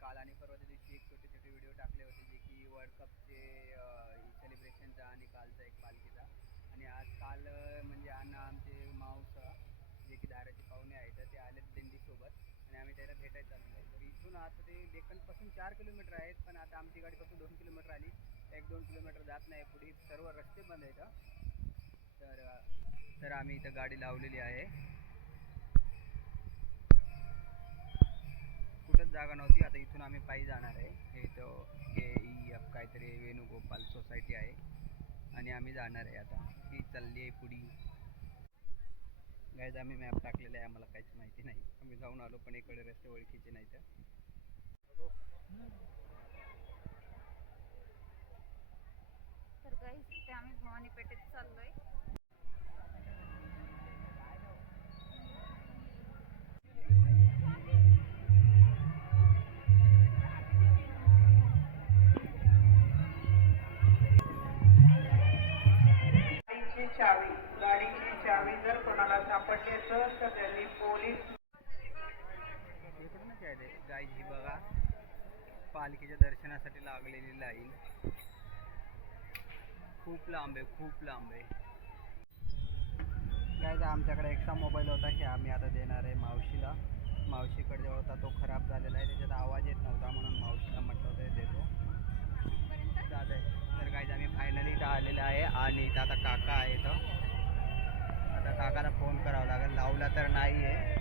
काल आणि परवाच्या दिवशी एक छोटे छोटे व्हिडिओ टाकले होते जे की वर्ल्ड कपचे सेलिब्रेशनचा आणि कालचा एक पालखीचा. आणि आज काल म्हणजे आमचे माऊस जे की धाराचे पाहुणे आहेत ते आलेत दिंडीसोबत आणि आम्ही त्याला भेटायला चाललो आहे. तर इथून आता ते डेक्कनपासून 4 किलोमीटर आहेत, पण आता आमची गाडी फक्त 2 किलोमीटर आली. 1-2 किलोमीटर जात नाही, पुढे सर्व रस्ते बंद आहेत. तर आम्ही इथं गाडी लावलेली आहे. कुठंच जागा नव्हती. आता इथून आम्ही पायी जाणार आहे. हे तो KEF काहीतरी वेणुगोपाल सोसायटी आहे आणि आम्ही जाणार आहे. आता ही चालली आहे पुढी. गाईज आम्ही मॅप टाकलेला आहे, आम्हाला काहीच माहिती नाही. आम्ही जाऊन आलो पण इकडे रस्ते ओळखीचे नाही. तर गाईज इथे आम्ही भवानी पेठेत चाललोय. गाडीची चावी जर कोणाला सापडली असेल तर त्यांनी पोलीस इकडूनच आहे. गाईज ही बघा पालखीच्या दर्शनासाठी लागलेली लाईन खूप लांब आहे, खूप लांब आहे. गाईज आमच्याकडे एक्स्ट्रा मोबाईल होता हे आम्ही आता देणार आहे मावशीला. मावशीकडे जो होता तो खराब झालेला आहे, त्याच्यात आवाज येत नव्हता म्हणून मावशीला म्हटलं होतं देतो दादा. तर गाईज आम्ही फायनली इथं आलेलं आहे आणि इथं आता काका आहे. आता काकाला फोन करावा लागेल, लावला तर नाही आहे.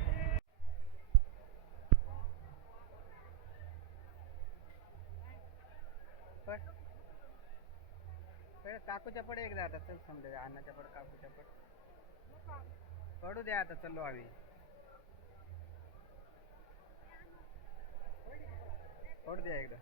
काकूच्या पडे एकदा आता चल समजा अण्णाच्या पड काकूच्या पड पडू द्या. आता चाललो आम्ही. पडू द्या एकदा.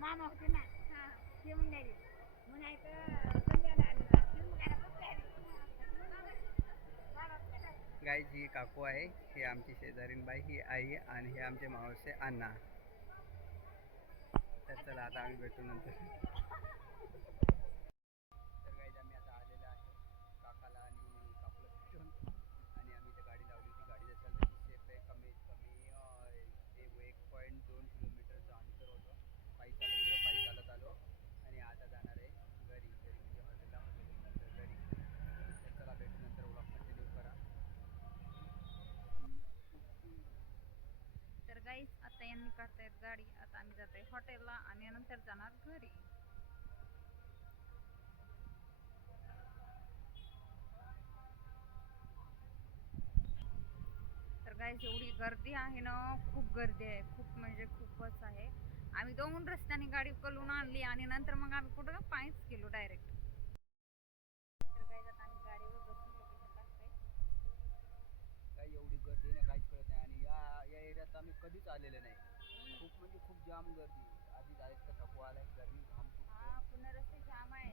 मामा होते ना जेवण नाही गाईज ही काकू आहे, ही आमची शेजारीन बाई, ही आई आणि हे आमचे मावसे अण्णा. तर चला आता आम्ही भेटू नंतर. तर गाईज आम्ही आता आलेलो आहे काकाला आणि काकूला भेटून आणि आम्ही इथे गाडी लावली होती. गाडी जसं तशी सेफ आहे. कमीत कमी 1.2 किलोमीटरचं अंतर होतं. पायी चालत आलो आणि आता जाणार आहे घरी म्हणजे हॉटेलला, हॉटेलनंतर घरी. तर चला भेटू नंतर. व्लॉग कंटिन्यू करा. तर गाईज आता यांनी काढतायत गाडी. आता आम्ही जातोय हॉटेलला आणि नंतर जाणार घरी. तर गाईज एवढी गर्दी आहे ना, खूप गर्दी आहे, खूप म्हणजे खूपच आहे. आम्ही 2 रस्त्याने गाडी कलून आणली आणि नंतर मग आम्ही कुठं पायीच गेलो डायरेक्ट. तर गाईज आता आम्ही गाडीवर बसून लोकेशन टाकतोय. काही एवढी गर्दी नाही, काहीच कळत नाही. आणि या एरियात आम्ही कधीच आलेले नाही. खूप म्हणजे खूप जाम गर्दी. आधी जायचं थकवा आलाय, गरमी घाम हा फुटतो. पुन्हा रस्ते जाम आहे.